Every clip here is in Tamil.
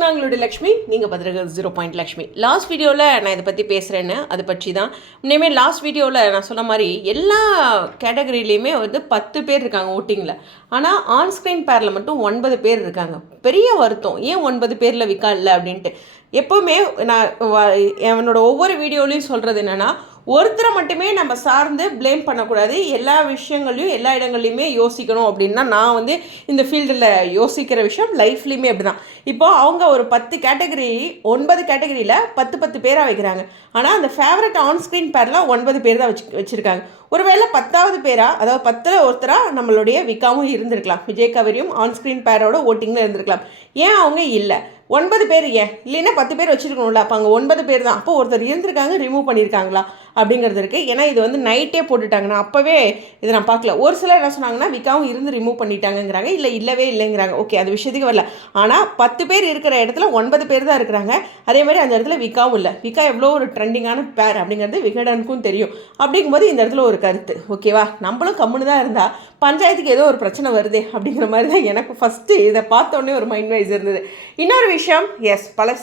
நான் உங்களுடைய லக்ஷ்மி நீங்கள் பதிரக ஜீரோ பாயிண்ட் லக்ஷ்மி. லாஸ்ட் வீடியோவில் நான் இதை பற்றி பேசுகிறேன்னு அதை பற்றி தான் இனிமேல் லாஸ்ட் வீடியோவில் நான் சொன்ன மாதிரி எல்லா கேட்டகரியிலையுமே வந்து பத்து பேர் இருக்காங்க ஓட்டிங்கில் ஆனால் ஆன் ஸ்க்ரீன் பேரில் மட்டும் ஒன்பது பேர் இருக்காங்க. பெரிய வருத்தம். ஏன் ஒன்பது பேரில் விற்கல அப்படின்ட்டு. எப்போவுமே நான் என்னோட ஒவ்வொரு வீடியோலையும் சொல்கிறது என்னென்னா ஒருத்தரை மட்டுமே நம்ம சார்ந்து ப்ளேம் பண்ணக்கூடாது. எல்லா விஷயங்களையும் எல்லா இடங்கள்லையுமே யோசிக்கணும் அப்படின்னா நான் வந்து இந்த ஃபீல்டில் யோசிக்கிற விஷயம் லைஃப்லேயுமே அப்படி தான் இப்போ அவங்க ஒரு பத்து கேட்டகரி ஒன்பது கேட்டகரியில் பத்து பத்து பேராக வைக்கிறாங்க. ஆனால் அந்த ஃபேவரட் ஆன் ஸ்க்ரீன் பேரில் ஒன்பது பேர் தான் வச்சு வச்சுருக்காங்க. ஒருவேளை பத்தாவது பேரா? அதாவது பத்தில் ஒருத்தராக நம்மளுடைய விக்காவும் இருந்திருக்கலாம். விஜய் கவரியும் ஆன்ஸ்க்ரீன் பேரோட ஓட்டிங்கில் இருந்திருக்கலாம். ஏன் அவங்க இல்லை? ஒன்பது பேர் ஏன்? இல்லைன்னா பத்து பேர் வச்சுருக்கணும்ல. அப்போ அங்கே ஒன்பது பேர் தான். அப்போ ஒருத்தர் இருந்திருக்காங்க ரிமூவ் பண்ணியிருக்காங்களா அப்படிங்கிறது இருக்குது ஏன்னா இது வந்து நைட்டே போட்டுட்டாங்க அப்போவே இதை நான் பார்க்கல. ஒரு சிலர் என்ன சொன்னாங்கன்னா விக்காவும் இருந்து ரிமூவ் பண்ணிட்டாங்கங்கிறாங்க. இல்லை இல்லவே இல்லைங்கிறாங்க. ஓகே அது விஷயத்துக்கு வரல. ஆனால் பத்து பேர் இருக்கிற இடத்துல ஒன்பது பேர் தான் இருக்கிறாங்க. அதே மாதிரி அந்த இடத்துல விக்காவும் இல்லை. விக்கா எவ்வளோ ஒரு ட்ரெண்டிங்கான பேர் அப்படிங்கிறது விகடனுக்கும் தெரியும். அப்படிங்கும்போது இந்த இடத்துல ஒரு கருத்து. ஓகேவா நம்மளும் கம்முன்னு தான் இருந்தால் பஞ்சாயத்துக்கு ஏதோ ஒரு பிரச்சனை வருதே அப்படிங்கிற மாதிரி தான் எனக்கு ஃபஸ்ட்டு இதை பார்த்தோன்னே ஒரு மைண்ட் வைஸ் இருந்தது. இன்னொரு விஷயம் எஸ் பல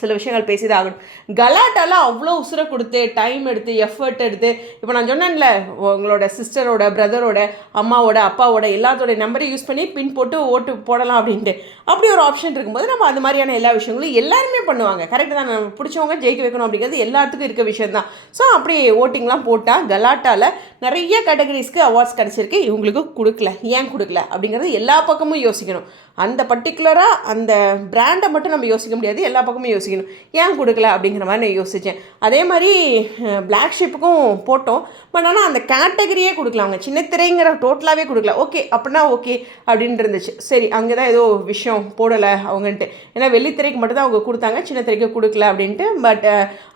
சில விஷயங்கள் பேசிதான் ஆகணும் கலாட்டாலாம் அவ்வளோ உசுரை கொடுத்து டைம் எடுத்து எஃபர்ட் எடுத்து இப்போ நான் சொன்னேன்ல உங்களோட சிஸ்டரோட பிரதரோட அம்மாவோட அப்பாவோட எல்லாத்தோட நம்பரையும் யூஸ் பண்ணி பின் போட்டு ஓட்டு போடலாம் அப்படின்ட்டு. அப்படி ஒரு ஆப்ஷன் இருக்கும்போது நம்ம அது மாதிரியான எல்லா விஷயங்களும் எல்லாருமே பண்ணுவாங்க. கரெக்டு தான்? நம்ம பிடிச்சவங்க ஜெயிக்க வைக்கணும் அப்படிங்கிறது எல்லாத்துக்கும் இருக்க விஷயம் தான் ஸோ அப்படி ஓட்டிங்லாம் போட்டால் கலாட்டாவில் நிறைய கேட்டகரிஸ்க்கு அவார்ட்ஸ் கிடச்சிருக்கு. இவங்களுக்கு கொடுக்கல ஏன் கொடுக்கல அப்படிங்கிறது எல்லா பக்கமும் யோசிக்கணும். அந்த பர்டிகுலராக அந்த பிராண்டை மட்டும் நம்ம யோசிக்க முடியாது எல்லா பக்கமும் யோசிக்கணும். ஏன் கொடுக்கல அப்படிங்கிற மாதிரி நான் யோசித்தேன் அதே மாதிரி பிளாக் ஷிப்புக்கும் போட்டோம். பட் ஆனால் அந்த கேட்டகரியே கொடுக்கல அவங்க. சின்ன திரைங்கிற டோட்டலாகவே கொடுக்கல. ஓகே அப்படின்னா ஓகே அப்படின்னு இருந்துச்சு. சரி அங்கே தான் ஏதோ விஷயம் போடலை அவங்கன்ட்டு. ஏன்னா வெள்ளித்திரைக்கு மட்டும் தான் அவங்க கொடுத்தாங்க சின்ன திரைக்கு கொடுக்கல அப்படின்ட்டு. பட்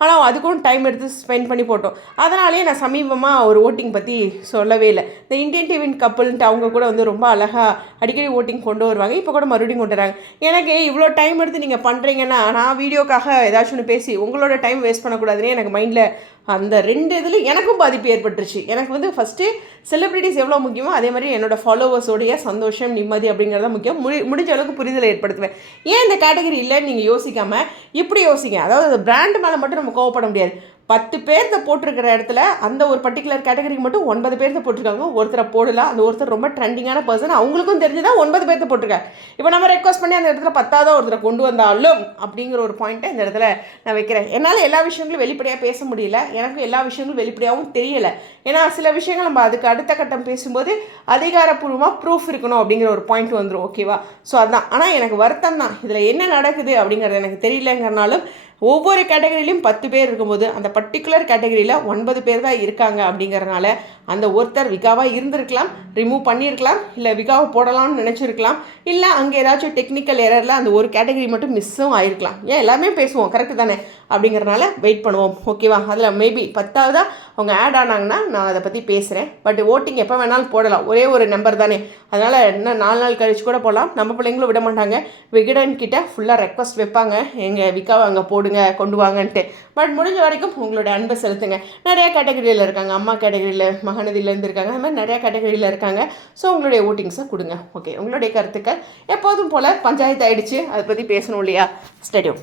ஆனால் அதுக்கும் டைம் எடுத்து ஸ்பெண்ட் பண்ணி போட்டோம். அதனாலேயே நான் சமீபமாக ஒரு ஓட்டிங் பற்றி சொல்லவே இல்லை. இந்த இந்தியன் டிவின் கப்பல்ன்ட்டு அவங்க கூட வந்து ரொம்ப அழகாக அடிக்கடி ஓட்டிங் கொண்டு வருவாங்க. இப்போ கூட மறுபடியும் கொண்டு வராங்க. எனக்கு இவ்வளோ டைம் எடுத்து நீங்கள் பண்ணுறீங்கன்னா நான் வீடியோக்காக ஏதாச்சும் ஒன்று பேசி உங்களோட டைம் வேஸ்ட் பண்ணக்கூடாதுன்னு எனக்கு மைண்டில் அந்த ரெண்டு இதில் எனக்கும் பாதிப்பு ஏற்பட்டுருச்சு. எனக்கு வந்து ஃபஸ்ட்டு செலிப்ரிட்டிஸ் எவ்வளோ முக்கியமோ அதே மாதிரி என்னோடய ஃபாலோவர்ஸோடைய சந்தோஷம் நிம்மதி அப்படிங்கிறத முக்கியம். முடி முடிஞ்ச அளவுக்கு புரிதலை ஏற்படுத்துவேன். ஏன் இந்த கேட்டகரி இல்லைன்னு நீங்கள் யோசிக்காமல் இப்படி யோசிங்க. அதாவது பிராண்டு மேலே மட்டும் நம்ம கோவப்பட முடியாது. பத்து பேர்த்த போட்டிருக்கிற இடத்துல அந்த ஒரு பர்டிகுலர் கேட்டகரிக்கு மட்டும் ஒன்பது பேர்த்த போட்டிருக்காங்க. ஒருத்தரை போடலாம். அந்த ஒருத்தர் ரொம்ப ட்ரெண்டிங்கான பர்சன் அவங்களுக்கும் தெரிஞ்சுதான் ஒன்பது பேர்த்த போட்டிருக்காங்க இப்போ நம்ம ரெக்வஸ்ட் பண்ணி அந்த இடத்துல பத்தாவது ஒருத்தரை கொண்டு வந்தாலும் அப்படிங்கிற ஒரு பாயிண்ட்டை இந்த இடத்துல நான் வைக்கிறேன். என்னால் எல்லா விஷயங்களும் வெளிப்படையாக பேச முடியல. எனக்கும் எல்லா விஷயங்களும் வெளிப்படையாகவும் தெரியலை. ஏன்னா சில விஷயங்கள் நம்ம அதுக்கு அடுத்த கட்டம் பேசும்போது அதிகாரப்பூர்வமாக ப்ரூஃப் இருக்கணும் அப்படிங்கிற ஒரு பாயிண்ட் வந்துடும் ஓகேவா ஸோ அதுதான் ஆனால் எனக்கு வருத்தம் தான் இதில் என்ன நடக்குது அப்படிங்கிறது எனக்கு தெரியலங்கிறனாலும் ஒவ்வொரு கேட்டகரியிலையும் பத்து பேர் இருக்கும்போது அந்த பர்டிகுலர் கேட்டகரியில் ஒன்பது பேர் தான் இருக்காங்க அப்படிங்கிறனால அந்த ஒருத்தர் விகாவாக இருந்திருக்கலாம் ரிமூவ் பண்ணியிருக்கலாம் இல்லை விகாவை போடலாம்னு நினச்சிருக்கலாம் இல்லை அங்கே ஏதாச்சும் டெக்னிக்கல் எரரில் அந்த ஒரு கேட்டகரி மட்டும் மிஸ்ஸும் ஆயிருக்கலாம். ஏன்? எல்லாமே பேசுவோம் கரெக்டு தானே? அப்படிங்கிறனால வெயிட் பண்ணுவோம். ஓகேவா அதில் மேபி பத்தாவதாக அவங்க ஆட் ஆனாங்கன்னா நான் அதை பற்றி பேசுகிறேன் பட் ஓட்டிங் எப்போ வேணாலும் போடலாம். ஒரே ஒரு நம்பர் தானே. அதனால் இன்னும் நாலு நாள் கழிச்சு கூட போகலாம் நம்ம பிள்ளைங்களும் விட மாட்டாங்க. விகடன் கிட்ட ஃபுல்லாக ரெக்வஸ்ட் வைப்பாங்க. எங்கள் விக்காவை அங்கே போடுங்க கொண்டு வாங்கன்ட்டு. பட் முடிஞ்ச வரைக்கும் உங்களோட அன்பை செலுத்துங்க. நிறையா கேட்டகரியில் இருக்காங்க. அம்மா கேட்டகரியில் மகநதியிலேருந்து இருக்காங்க. அது மாதிரி நிறையா கேட்டகரியில் இருக்காங்க. ஸோ உங்களுடைய ஓட்டிங்ஸை கொடுங்க. ஓகே உங்களுடைய கருத்துக்கள் எப்போதும் போல் பஞ்சாயத்து ஆகிடுச்சு அதை பற்றி பேசணும் இல்லையா? ஸ்டேடியம்